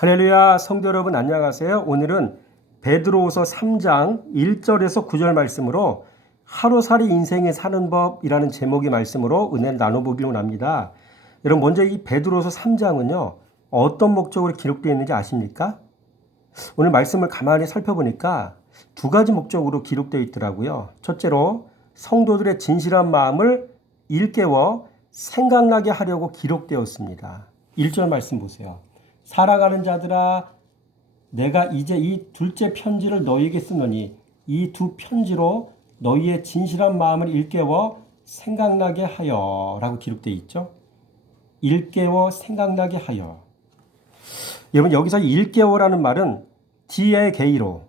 할렐루야, 성도 여러분 안녕하세요. 오늘은 베드로후서 3장 1절에서 9절 말씀으로 하루살이 인생에 사는 법이라는 제목의 말씀으로 은혜를 나눠보기로 원합니다. 여러분 먼저 이 베드로후서 3장은요. 어떤 목적으로 기록되어 있는지 아십니까? 오늘 말씀을 가만히 살펴보니까 두 가지 목적으로 기록되어 있더라고요. 첫째로 성도들의 진실한 마음을 일깨워 생각나게 하려고 기록되었습니다. 1절 말씀 보세요. 사랑하는 자들아, 내가 이제 이 둘째 편지를 너희에게 쓰노니 이 두 편지로 너희의 진실한 마음을 일깨워 생각나게 하여 라고 기록되어 있죠. 일깨워 생각나게 하여. 여러분 여기서 일깨워라는 말은 디에 게이로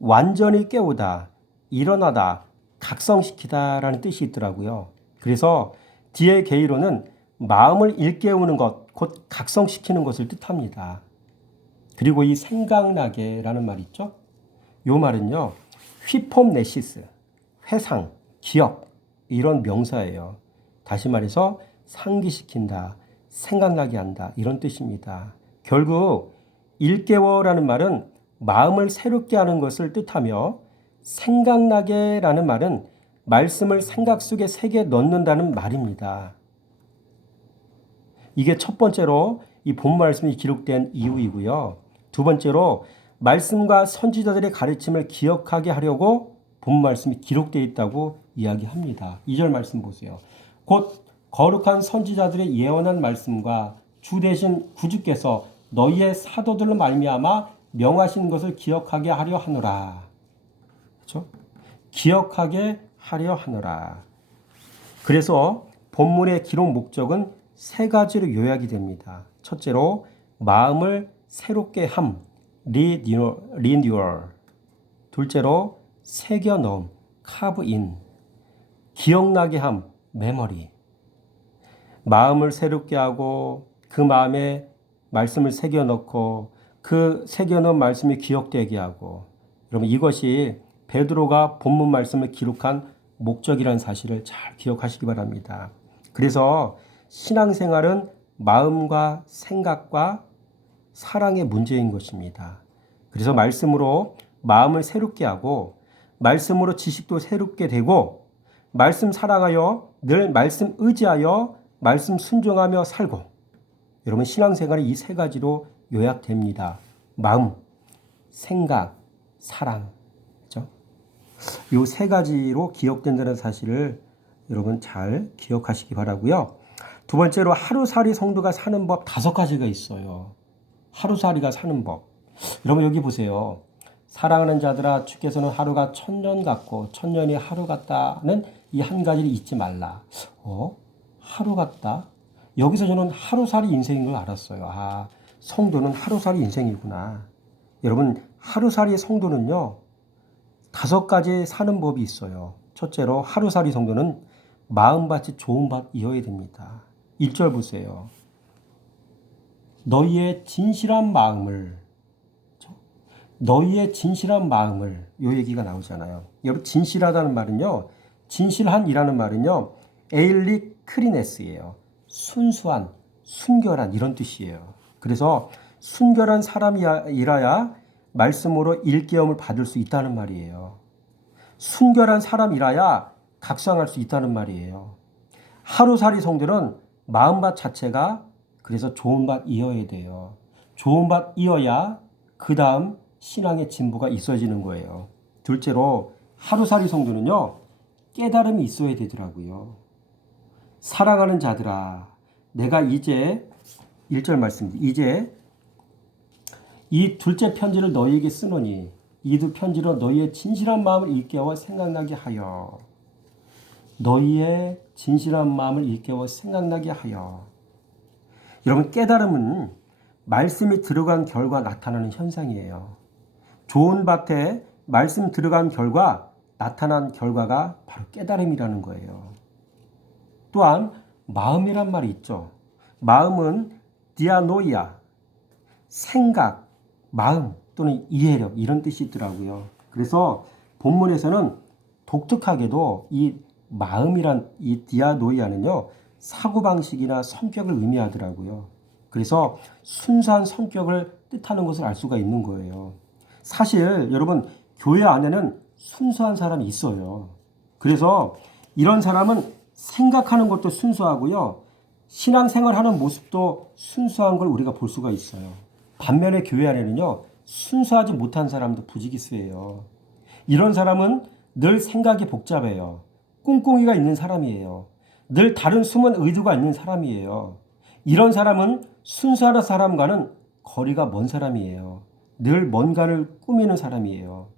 완전히 깨우다, 일어나다, 각성시키다 라는 뜻이 있더라고요. 그래서 디에 게이로는 마음을 일깨우는 것, 곧 각성시키는 것을 뜻합니다. 그리고 이 생각나게 라는 말 있죠? 이 말은요. 휘폼네시스, 회상, 기억 이런 명사예요. 다시 말해서 상기시킨다, 생각나게 한다 이런 뜻입니다. 결국 일깨워라는 말은 마음을 새롭게 하는 것을 뜻하며 생각나게 라는 말은 말씀을 생각 속에 새겨 넣는다는 말입니다. 이게 첫 번째로 이 본 말씀이 기록된 이유이고요. 두 번째로 말씀과 선지자들의 가르침을 기억하게 하려고 본 말씀이 기록되어 있다고 이야기합니다. 2절 말씀 보세요. 곧 거룩한 선지자들의 예언한 말씀과 주 대신 구주께서 너희의 사도들로 말미암아 명하신 것을 기억하게 하려 하노라. 그렇죠? 기억하게 하려 하노라. 그래서 본문의 기록 목적은 세 가지로 요약이 됩니다. 첫째로 마음을 새롭게 함, 리뉴얼. 둘째로 새겨 넣음, 카브 인. 기억나게 함, 메모리. 마음을 새롭게 하고 그 마음에 말씀을 새겨 넣고 그 새겨 넣은 말씀이 기억되게 하고, 여러분 이것이 베드로가 본문 말씀을 기록한 목적이라는 사실을 잘 기억하시기 바랍니다. 그래서 신앙생활은 마음과 생각과 사랑의 문제인 것입니다. 그래서 말씀으로 마음을 새롭게 하고 말씀으로 지식도 새롭게 되고 말씀 사랑하여 늘 말씀 의지하여 말씀 순종하며 살고, 여러분 신앙생활이 이 세 가지로 요약됩니다. 마음, 생각, 사랑. 그렇죠? 이 세 가지로 기억된다는 사실을 여러분 잘 기억하시기 바라고요. 두 번째로 하루살이 성도가 사는 법 5가지가 있어요. 하루살이가 사는 법. 여러분 여기 보세요. 사랑하는 자들아, 주께서는 하루가 1000년 같고 1000년이 하루 같다는 이 한 가지를 잊지 말라. 하루 같다? 여기서 저는 하루살이 인생인 걸 알았어요. 아, 성도는 하루살이 인생이구나. 여러분 하루살이 성도는요. 5가지 사는 법이 있어요. 첫째로 하루살이 성도는 마음밭이 좋은 밭 이어야 됩니다. 1절 보세요. 너희의 진실한 마음을, 너희의 진실한 마음을, 요 얘기가 나오잖아요. 여러분 진실하다는 말은요. 진실한이라는 말은요. 에일리 크리네스예요. 순수한, 순결한 이런 뜻이에요. 그래서 순결한 사람이라야 말씀으로 일깨움을 받을 수 있다는 말이에요. 순결한 사람이라야 각성할 수 있다는 말이에요. 하루살이 성도는 마음밭 자체가 그래서 좋은 밭 이어야 돼요. 좋은 밭 이어야 그 다음 신앙의 진보가 있어지는 거예요. 둘째로 하루살이 성도는요. 깨달음이 있어야 되더라고요. 사랑하는 자들아, 내가 이제 1절 말씀입니다. 이제 이 둘째 편지를 너희에게 쓰노니 이 두 편지로 너희의 진실한 마음을 일깨워 생각나게 하여. 너희의 진실한 마음을 일깨워 생각나게 하여. 여러분 깨달음은 말씀이 들어간 결과 나타나는 현상이에요. 좋은 밭에 말씀 들어간 결과 나타난 결과가 바로 깨달음이라는 거예요. 또한 마음이란 말이 있죠. 마음은 디아노이아, 생각, 마음 또는 이해력 이런 뜻이 있더라고요. 그래서 본문에서는 독특하게도 이 마음이란 이 디아노이아는요. 사고방식이나 성격을 의미하더라고요. 그래서 순수한 성격을 뜻하는 것을 알 수가 있는 거예요. 사실 여러분 교회 안에는 순수한 사람이 있어요. 그래서 이런 사람은 생각하는 것도 순수하고요. 신앙생활하는 모습도 순수한 걸 우리가 볼 수가 있어요. 반면에 교회 안에는요. 순수하지 못한 사람도 부지기수예요. 이런 사람은 늘 생각이 복잡해요. 꿍꿍이가 있는 사람이에요. 늘 다른 숨은 의도가 있는 사람이에요. 이런 사람은 순수한 사람과는 거리가 먼 사람이에요. 늘 뭔가를 꾸미는 사람이에요.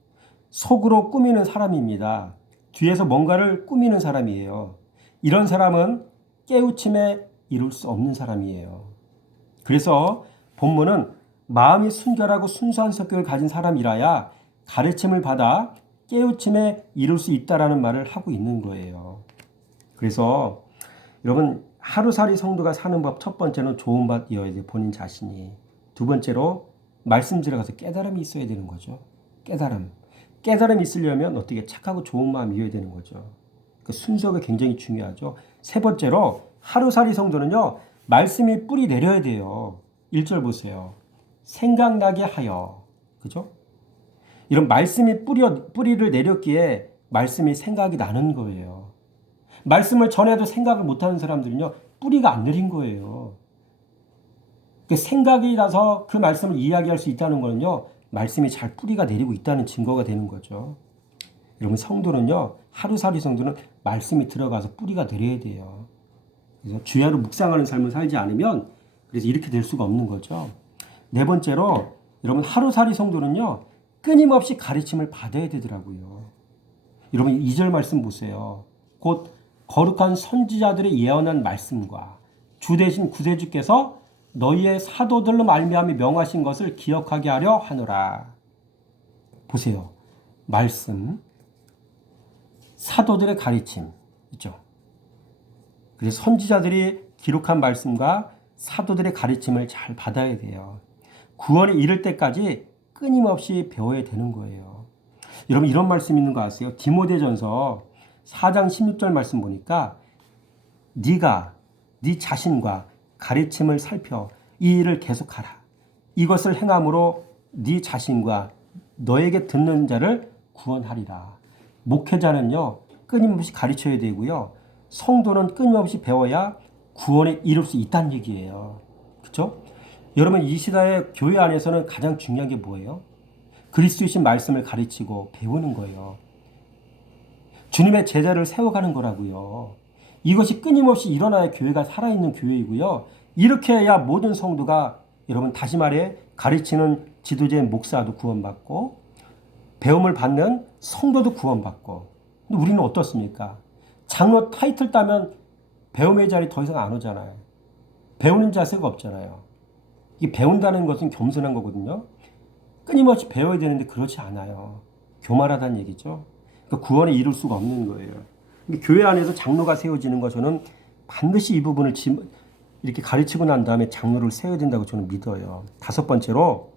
속으로 꾸미는 사람입니다. 뒤에서 뭔가를 꾸미는 사람이에요. 이런 사람은 깨우침에 이룰 수 없는 사람이에요. 그래서 본문은 마음이 순결하고 순수한 성격을 가진 사람이라야 가르침을 받아 깨우침에 이룰 수 있다라는 말을 하고 있는 거예요. 그래서 여러분 하루살이 성도가 사는 법 첫 번째는 좋은 밭이어야 돼 본인 자신이. 두 번째로 말씀 들어가서 깨달음이 있어야 되는 거죠. 깨달음이 있으려면 어떻게 착하고 좋은 마음이어야 되는 거죠. 그 순서가 굉장히 중요하죠. 세 번째로 하루살이 성도는요. 말씀이 뿌리 내려야 돼요. 1절 보세요. 생각나게 하여. 그죠? 이런 말씀이 뿌리를 내렸기에 말씀이 생각이 나는 거예요. 말씀을 전해도 생각을 못하는 사람들은요. 뿌리가 안 내린 거예요. 그 생각이 나서 그 말씀을 이야기할 수 있다는 거는요. 말씀이 잘 뿌리가 내리고 있다는 증거가 되는 거죠. 여러분 성도는요. 하루살이 성도는 말씀이 들어가서 뿌리가 내려야 돼요. 그래서 주야로 묵상하는 삶을 살지 않으면 그래서 이렇게 될 수가 없는 거죠. 네 번째로 여러분 하루살이 성도는요. 끊임없이 가르침을 받아야 되더라고요. 여러분 2절 말씀 보세요. 곧 거룩한 선지자들의 예언한 말씀과 주 대신 구세주께서 너희의 사도들로 말미암아 명하신 것을 기억하게 하려 하노라. 보세요. 말씀, 사도들의 가르침 있죠. 그래서 선지자들이 기록한 말씀과 사도들의 가르침을 잘 받아야 돼요. 구원에 이를 때까지 끊임없이 배워야 되는 거예요. 여러분 이런 말씀 있는 거 아세요? 디모데전서 4장 16절 말씀 보니까 네가 네 자신과 가르침을 살펴 이 일을 계속하라. 이것을 행함으로 네 자신과 너에게 듣는 자를 구원하리라. 목회자는요. 끊임없이 가르쳐야 되고요. 성도는 끊임없이 배워야 구원에 이룰 수 있다는 얘기예요. 그렇죠? 여러분 이 시대의 교회 안에서는 가장 중요한 게 뭐예요? 그리스도이신 말씀을 가르치고 배우는 거예요. 주님의 제자를 세워가는 거라고요. 이것이 끊임없이 일어나야 교회가 살아있는 교회이고요. 이렇게 해야 모든 성도가 여러분 다시 말해 가르치는 지도자인 목사도 구원받고 배움을 받는 성도도 구원받고. 근데 우리는 어떻습니까? 장로 타이틀 따면 배움의 자리 더 이상 안 오잖아요. 배우는 자세가 없잖아요. 이 배운다는 것은 겸손한 거거든요. 끊임없이 배워야 되는데 그렇지 않아요. 교만하다는 얘기죠. 그러니까 구원에 이룰 수가 없는 거예요. 교회 안에서 장로가 세워지는 거 저는 반드시 이 부분을 이렇게 가르치고 난 다음에 장로를 세워야 된다고 저는 믿어요. 다섯 번째로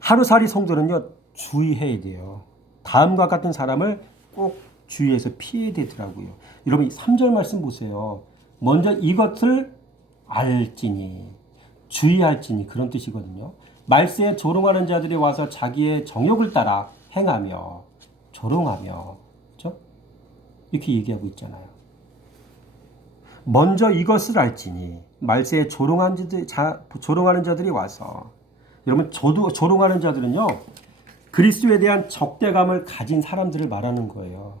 하루살이 성도는요. 주의해야 돼요. 다음과 같은 사람을 꼭 주의해서 피해야 되더라고요. 여러분 3절 말씀 보세요. 먼저 이것을 알지니 주의할지니 그런 뜻이거든요. 말세에 조롱하는 자들이 와서 자기의 정욕을 따라 행하며 조롱하며 그렇죠? 이렇게 얘기하고 있잖아요. 먼저 이것을 알지니 말세에 조롱하는 자들이 와서 여러분 조롱하는 자들은요. 그리스도에 대한 적대감을 가진 사람들을 말하는 거예요.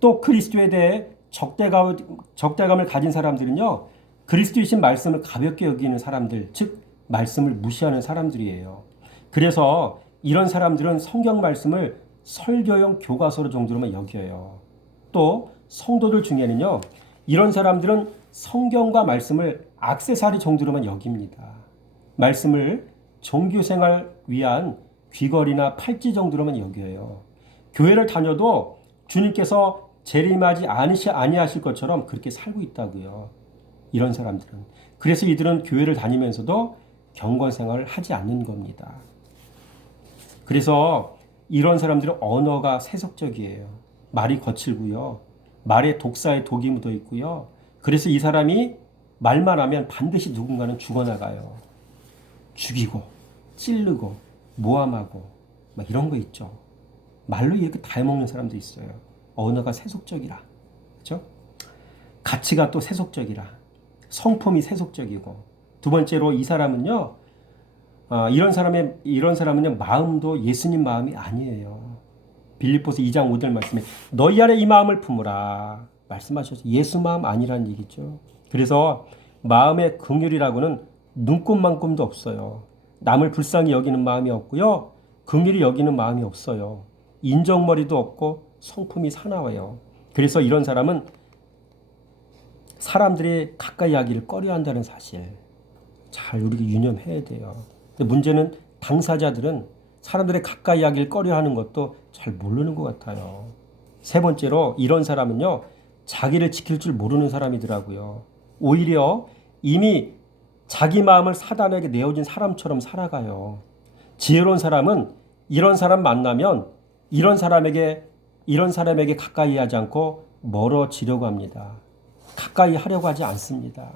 또 그리스도에 대해 적대감을 가진 사람들은요. 그리스도이신 말씀을 가볍게 여기는 사람들, 즉 말씀을 무시하는 사람들이에요. 그래서 이런 사람들은 성경 말씀을 설교용 교과서 정도로만 여겨요. 또 성도들 중에는요. 이런 사람들은 성경과 말씀을 액세서리 정도로만 여깁니다. 말씀을 종교생활 위한 귀걸이나 팔찌 정도로만 여겨요. 교회를 다녀도 주님께서 재림하지 아니하실 것처럼 그렇게 살고 있다고요. 이런 사람들은. 그래서 이들은 교회를 다니면서도 경건 생활을 하지 않는 겁니다. 그래서 이런 사람들은 언어가 세속적이에요. 말이 거칠고요. 말에 독사의 독이 묻어 있고요. 그래서 이 사람이 말만 하면 반드시 누군가는 죽어나가요. 죽이고 찌르고 모함하고 막 이런 거 있죠. 말로 이렇게 다 해먹는 사람도 있어요. 언어가 세속적이라. 그렇죠? 가치가 또 세속적이라. 성품이 세속적이고. 두 번째로 이 사람은요. 이런 사람은요. 마음도 예수님 마음이 아니에요. 빌립보서 2장 5절 말씀에 너희 안에 이 마음을 품으라 말씀하셔서 예수 마음 아니라는 얘기죠. 그래서 마음의 긍휼이라고는 눈꼽만큼도 없어요. 남을 불쌍히 여기는 마음이 없고요. 긍휼히 여기는 마음이 없어요. 인정머리도 없고 성품이 사나워요. 그래서 이런 사람은 사람들이 가까이 하기를 꺼려한다는 사실 잘 우리가 유념해야 돼요. 근데 문제는 당사자들은 사람들의 가까이 하기를 꺼려하는 것도 잘 모르는 것 같아요. 세 번째로 이런 사람은요. 자기를 지킬 줄 모르는 사람이더라고요. 오히려 이미 자기 마음을 사단에게 내어준 사람처럼 살아가요. 지혜로운 사람은 이런 사람 만나면 이런 사람에게 가까이 하지 않고 멀어지려고 합니다. 가까이 하려고 하지 않습니다.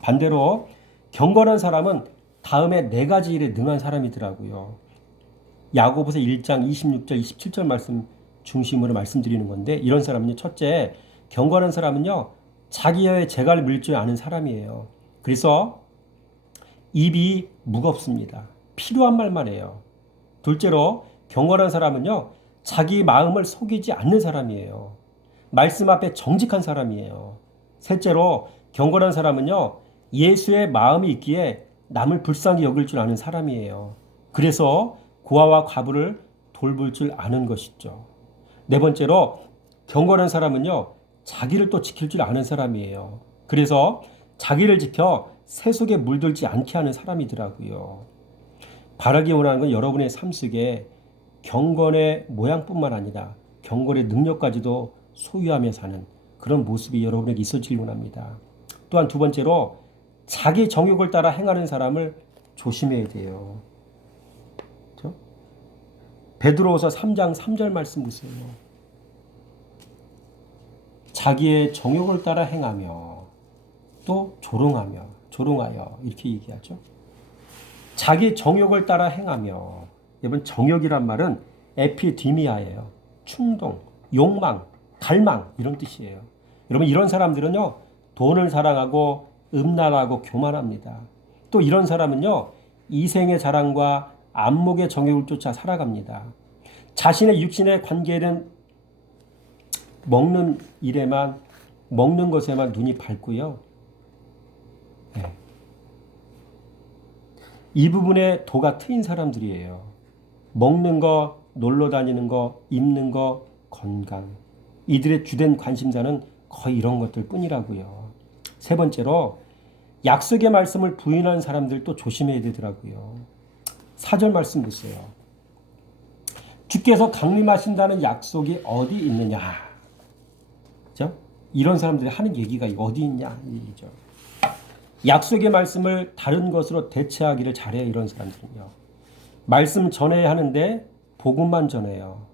반대로 경건한 사람은 다음에 4가지 일에 능한 사람이더라고요. 야고보서 1장 26절 27절 말씀 중심으로 말씀드리는 건데 이런 사람은요. 첫째, 경건한 사람은요. 자기의 재갈을 물릴 줄 아는 사람이에요. 그래서 입이 무겁습니다. 필요한 말만 해요. 둘째로 경건한 사람은요. 자기 마음을 속이지 않는 사람이에요. 말씀 앞에 정직한 사람이에요. 셋째로 경건한 사람은요. 예수의 마음이 있기에 남을 불쌍히 여길 줄 아는 사람이에요. 그래서 고아와 과부를 돌볼 줄 아는 것이죠. 네 번째로 경건한 사람은요. 자기를 또 지킬 줄 아는 사람이에요. 그래서 자기를 지켜 세속에 물들지 않게 하는 사람이더라고요. 바라기 원하는 건 여러분의 삶 속에 경건의 모양뿐만 아니라 경건의 능력까지도 소유하며 사는 그런 모습이 여러분에게 있어지길 원합니다. 또한 두 번째로 자기 정욕을 따라 행하는 사람을 조심해야 돼요. 그렇죠? 베드로후서 3장 3절 말씀 보세요. 자기의 정욕을 따라 행하며 또 조롱하여 이렇게 얘기하죠. 자기 정욕을 따라 행하며 여러분 정욕이란 말은 에피디미아예요. 충동, 욕망, 갈망 이런 뜻이에요. 여러분 이런 사람들은요. 돈을 사랑하고 음란하고 교만합니다. 또 이런 사람은요. 이생의 자랑과 안목의 정욕을 쫓아 살아갑니다. 자신의 육신의 관계에는 먹는 것에만 눈이 밝고요. 네. 이 부분에 도가 트인 사람들이에요. 먹는 거, 놀러 다니는 거, 입는 거, 건강. 이들의 주된 관심사는 거의 이런 것들 뿐이라고요. 세 번째로 약속의 말씀을 부인하는 사람들도 조심해야 되더라고요. 4절 말씀 보세요. 주께서 강림하신다는 약속이 어디 있느냐. 그렇죠? 이런 사람들이 하는 얘기가 어디 있냐 이 얘기죠. 약속의 말씀을 다른 것으로 대체하기를 잘해요. 이런 사람들은요. 말씀 전해야 하는데 복음만 전해요.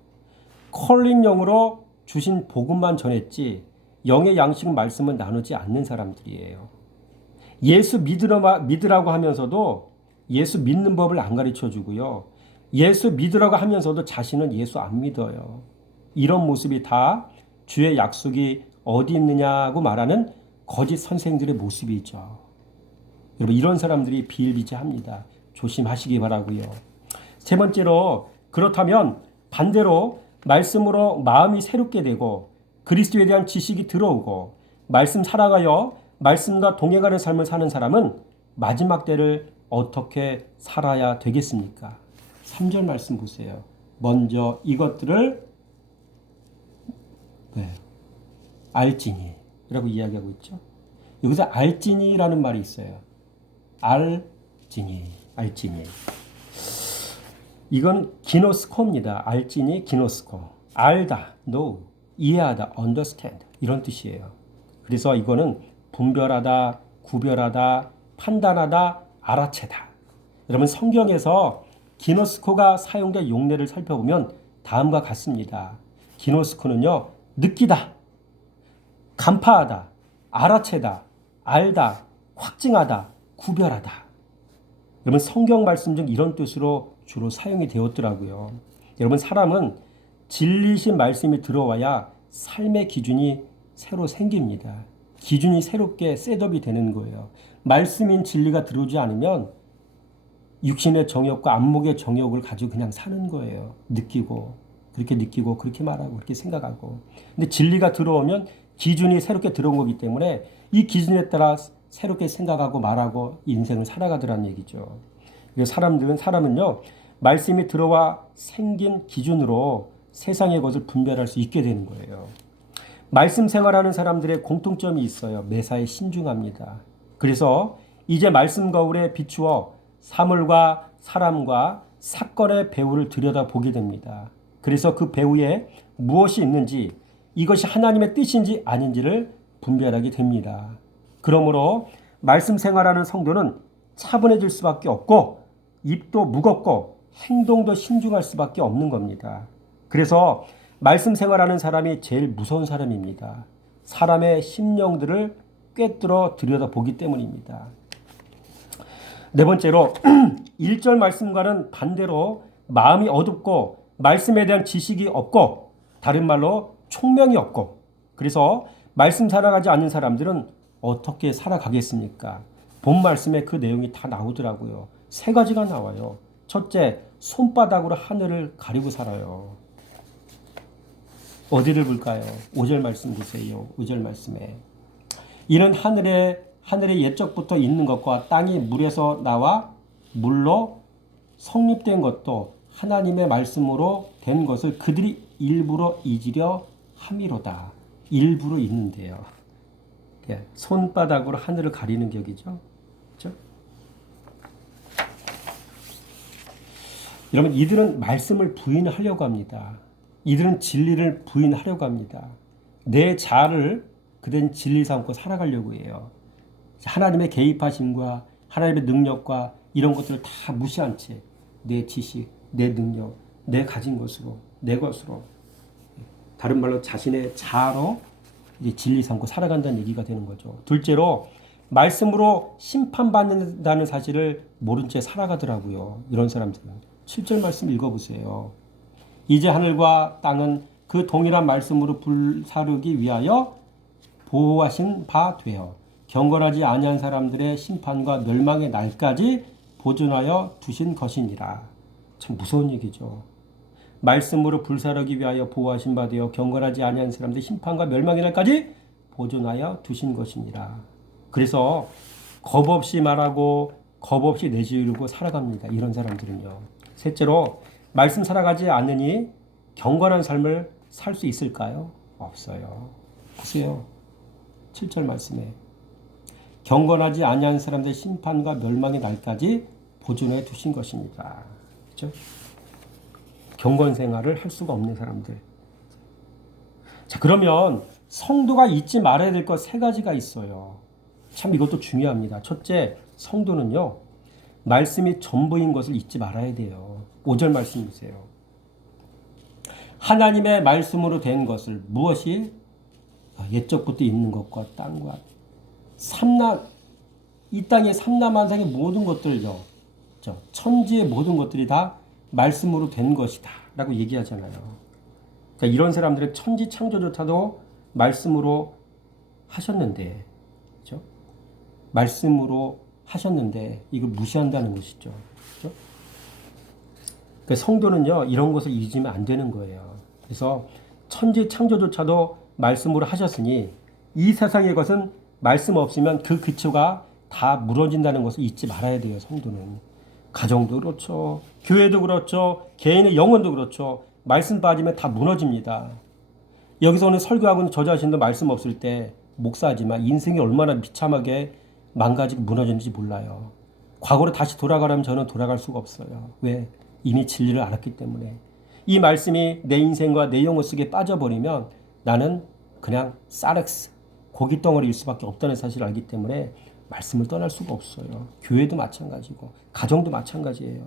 컬링용으로 주신 복음만 전했지 영의 양식 말씀은 나누지 않는 사람들이에요. 예수 믿으라고 하면서도 예수 믿는 법을 안 가르쳐 주고요. 예수 믿으라고 하면서도 자신은 예수 안 믿어요. 이런 모습이 다 주의 약속이 어디 있느냐고 말하는 거짓 선생들의 모습이죠. 여러분 이런 사람들이 비일비재합니다. 조심하시기 바라고요. 세 번째로 그렇다면 반대로 말씀으로 마음이 새롭게 되고 그리스도에 대한 지식이 들어오고 말씀 살아가여 말씀과 동행하는 삶을 사는 사람은 마지막 때를 어떻게 살아야 되겠습니까? 3절 말씀 보세요. 먼저 이것들을 알지니 라고 이야기하고 있죠. 여기서 알지니라는 말이 있어요. 알지니. 이건 기노스코입니다. 알지니, 기노스코. 알다, know, 이해하다, understand 이런 뜻이에요. 그래서 이거는 분별하다, 구별하다, 판단하다, 알아채다. 여러분 성경에서 기노스코가 사용된 용례를 살펴보면 다음과 같습니다. 기노스코는요. 느끼다, 간파하다, 알아채다, 알다, 확증하다, 구별하다. 여러분 성경 말씀 중 이런 뜻으로 주로 사용이 되었더라고요. 여러분 사람은 진리신 말씀이 들어와야 삶의 기준이 새로 생깁니다. 기준이 새롭게 셋업이 되는 거예요. 말씀인 진리가 들어오지 않으면 육신의 정욕과 안목의 정욕을 가지고 그냥 사는 거예요. 느끼고 그렇게 말하고 그렇게 생각하고. 근데 진리가 들어오면 기준이 새롭게 들어온 거기 때문에 이 기준에 따라 새롭게 생각하고 말하고 인생을 살아가더라는 얘기죠. 그래서 사람은요 말씀이 들어와 생긴 기준으로 세상의 것을 분별할 수 있게 되는 거예요. 말씀 생활하는 사람들의 공통점이 있어요. 매사에 신중합니다. 그래서 이제 말씀 거울에 비추어 사물과 사람과 사건의 배후를 들여다보게 됩니다. 그래서 그 배후에 무엇이 있는지 이것이 하나님의 뜻인지 아닌지를 분별하게 됩니다. 그러므로 말씀 생활하는 성도는 차분해질 수밖에 없고 입도 무겁고 행동도 신중할 수밖에 없는 겁니다. 그래서 말씀 생활하는 사람이 제일 무서운 사람입니다. 사람의 심령들을 꿰뚫어 들여다보기 때문입니다. 네 번째로 1절 말씀과는 반대로 마음이 어둡고 말씀에 대한 지식이 없고 다른 말로 총명이 없고 그래서 말씀 살아가지 않는 사람들은 어떻게 살아가겠습니까? 본 말씀에 그 내용이 다 나오더라고요. 세 가지가 나와요. 첫째, 손바닥으로 하늘을 가리고 살아요. 어디를 볼까요? 5절 말씀 보세요. 5절 말씀에 이는 하늘의 옛적부터 있는 것과 땅이 물에서 나와 물로 성립된 것도 하나님의 말씀으로 된 것을 그들이 일부러 잊으려 함이로다. 일부러 잊는데요. 손바닥으로 하늘을 가리는 격이죠. 그렇죠? 여러분 이들은 말씀을 부인하려고 합니다. 이들은 진리를 부인하려고 합니다. 내 자아를 그들은 진리 삼고 살아가려고 해요. 하나님의 개입하심과 하나님의 능력과 이런 것들을 다 무시한 채 내 지식, 내 능력, 내 가진 것으로, 내 것으로 다른 말로 자신의 자아로 이제 진리 삼고 살아간다는 얘기가 되는 거죠. 둘째로 말씀으로 심판받는다는 사실을 모른 채 살아가더라고요. 이런 사람들은. 7절 말씀 읽어보세요. 이제 하늘과 땅은 그 동일한 말씀으로 불사르기 위하여 보호하신 바 되어 경건하지 아니한 사람들의 심판과 멸망의 날까지 보존하여 두신 것이니라. 참 무서운 얘기죠. 말씀으로 불사르기 위하여 보호하신 바 되어 경건하지 아니한 사람들의 심판과 멸망의 날까지 보존하여 두신 것이니라. 그래서 겁 없이 말하고 겁 없이 내지르고 살아갑니다. 이런 사람들은요. 셋째로 말씀 살아가지 않으니 경건한 삶을 살 수 있을까요? 없어요. 보세요. 7절 말씀에 경건하지 아니한 사람들의 심판과 멸망의 날까지 보존해 두신 것입니다. 그렇죠? 경건 생활을 할 수가 없는 사람들. 자, 그러면 성도가 잊지 말아야 될 것 세 가지가 있어요. 참 이것도 중요합니다. 첫째, 성도는요. 말씀이 전부인 것을 잊지 말아야 돼요. 5절 말씀 보세요. 하나님의 말씀으로 된 것을 무엇이 옛적부터 있는 것과 땅과 이 땅의 삼라만상의 모든 것들요. 천지의 모든 것들이 다 말씀으로 된 것이다 라고 얘기하잖아요. 그러니까 이런 사람들의 천지 창조조차도 말씀으로 하셨는데 그렇죠? 말씀으로 하셨는데 이걸 무시한다는 것이죠. 그렇죠? 그러니까 성도는요. 이런 것을 잊으면 안 되는 거예요. 그래서 천지 창조조차도 말씀으로 하셨으니 이 세상의 것은 말씀 없으면 그 기초가 다 무너진다는 것을 잊지 말아야 돼요. 성도는. 가정도 그렇죠. 교회도 그렇죠. 개인의 영혼도 그렇죠. 말씀 빠지면 다 무너집니다. 여기서 오늘 설교하고는 저 자신도 말씀 없을 때 목사지만 인생이 얼마나 비참하게 망가지고 무너졌는지 몰라요. 과거로 다시 돌아가라면 저는 돌아갈 수가 없어요. 왜? 이미 진리를 알았기 때문에. 이 말씀이 내 인생과 내 영혼 속에 빠져버리면 나는 그냥 사렉스, 고깃덩어리일 수밖에 없다는 사실을 알기 때문에 말씀을 떠날 수가 없어요. 교회도 마찬가지고 가정도 마찬가지예요.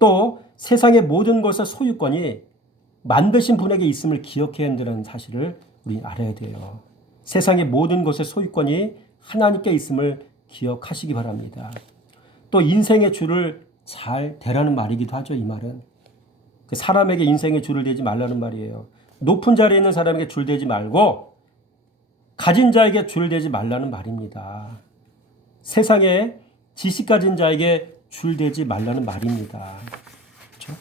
또 세상의 모든 것의 소유권이 만드신 분에게 있음을 기억해야 한다는 사실을 우리 알아야 돼요. 세상의 모든 것의 소유권이 하나님께 있음을 기억하시기 바랍니다. 또 인생의 줄을 잘 대라는 말이기도 하죠. 이 말은 사람에게 인생의 줄을 대지 말라는 말이에요. 높은 자리에 있는 사람에게 줄 대지 말고 가진 자에게 줄 대지 말라는 말입니다. 세상에 지식 가진 자에게 줄 대지 말라는 말입니다. 그렇죠?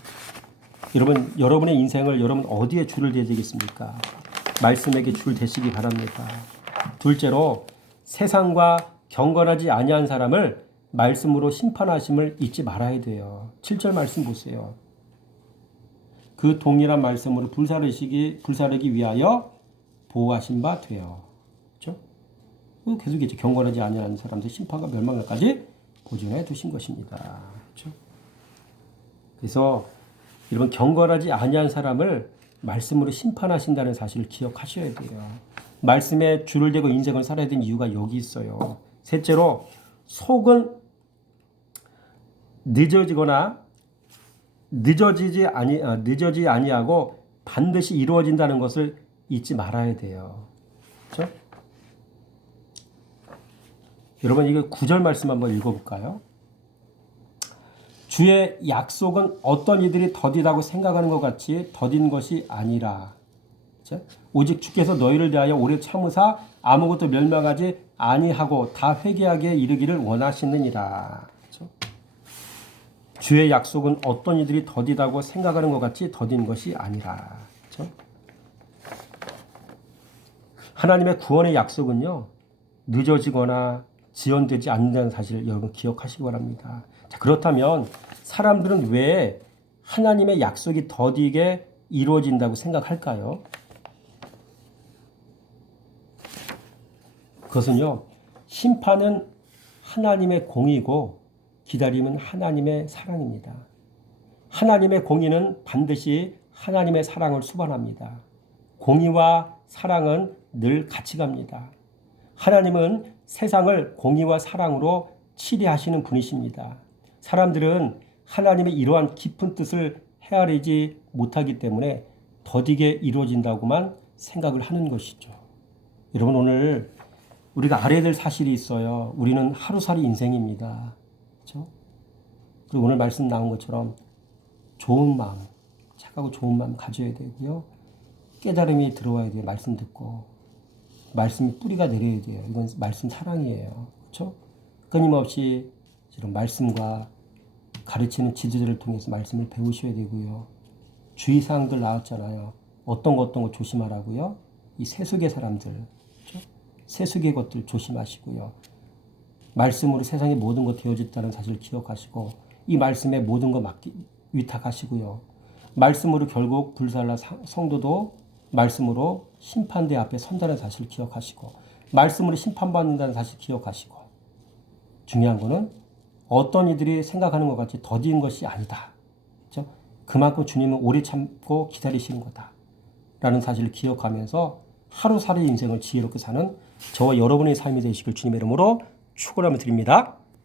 여러분의 인생을 여러분 어디에 줄을 대야 되겠습니까? 말씀에게 줄 대시기 바랍니다. 둘째로 세상과 경건하지 아니한 사람을 말씀으로 심판하심을 잊지 말아야 돼요. 7절 말씀 보세요. 그 동일한 말씀으로 불사르기 위하여 보호하신 바 되어. 그렇죠? 계속 이제 경건하지 아니한 사람들 심판과 멸망까지 보존해 두신 것입니다. 그렇죠? 그래서 여러분 경건하지 아니한 사람을 말씀으로 심판하신다는 사실을 기억하셔야 돼요. 말씀에 줄을 대고 인생을 살아야 되는 이유가 여기 있어요. 셋째로 속은 늦어지지 아니하고 반드시 이루어진다는 것을 잊지 말아야 돼요. 그렇죠? 여러분 이거 9절 말씀 한번 읽어볼까요? 주의 약속은 어떤 이들이 더디다고 생각하는 것 같이 더딘 것이 아니라, 그렇죠? 오직 주께서 너희를 대하여 오래 참으사 아무것도 멸망하지 아니하고 다 회개하게 이르기를 원하시느니라. 그렇죠? 주의 약속은 어떤 이들이 더디다고 생각하는 것 같이 더딘 것이 아니라. 그렇죠? 하나님의 구원의 약속은요, 늦어지거나 지연되지 않는다는 사실을 여러분 기억하시기 바랍니다. 자, 그렇다면 사람들은 왜 하나님의 약속이 더디게 이루어진다고 생각할까요? 그것은요, 심판은 하나님의 공의고 기다림은 하나님의 사랑입니다. 하나님의 공의는 반드시 하나님의 사랑을 수반합니다. 공의와 사랑은 늘 같이 갑니다. 하나님은 세상을 공의와 사랑으로 치리하시는 분이십니다. 사람들은 하나님의 이러한 깊은 뜻을 헤아리지 못하기 때문에 더디게 이루어진다고만 생각을 하는 것이죠. 여러분 오늘 우리가 알아야 될 사실이 있어요. 우리는 하루살이 인생입니다. 그렇죠? 그리고 오늘 말씀 나온 것처럼 좋은 마음, 착하고 좋은 마음 가져야 되고요. 깨달음이 들어와야 돼요. 말씀 듣고. 말씀이 뿌리가 내려야 돼요. 이건 말씀 사랑이에요. 그렇죠? 끊임없이 이런 말씀과 가르치는 지도자를 통해서 말씀을 배우셔야 되고요. 주의사항들 나왔잖아요. 어떤 거 조심하라고요. 이 세속의 사람들, 그렇죠? 세속의 것들 조심하시고요. 말씀으로 세상의 모든 것 되어졌다는 사실을 기억하시고 이 말씀에 모든 것 위탁하시고요. 말씀으로 결국 불살라 성도도 말씀으로 심판대 앞에 선다는 사실을 기억하시고 말씀으로 심판받는다는 사실을 기억하시고 중요한 거는 어떤 이들이 생각하는 것 같이 더딘 것이 아니다. 그렇죠? 그만큼 주님은 오래 참고 기다리시는 거다. 라는 사실을 기억하면서 하루살이 인생을 지혜롭게 사는 저와 여러분의 삶이 되시길 주님의 이름으로 축원함을 드립니다.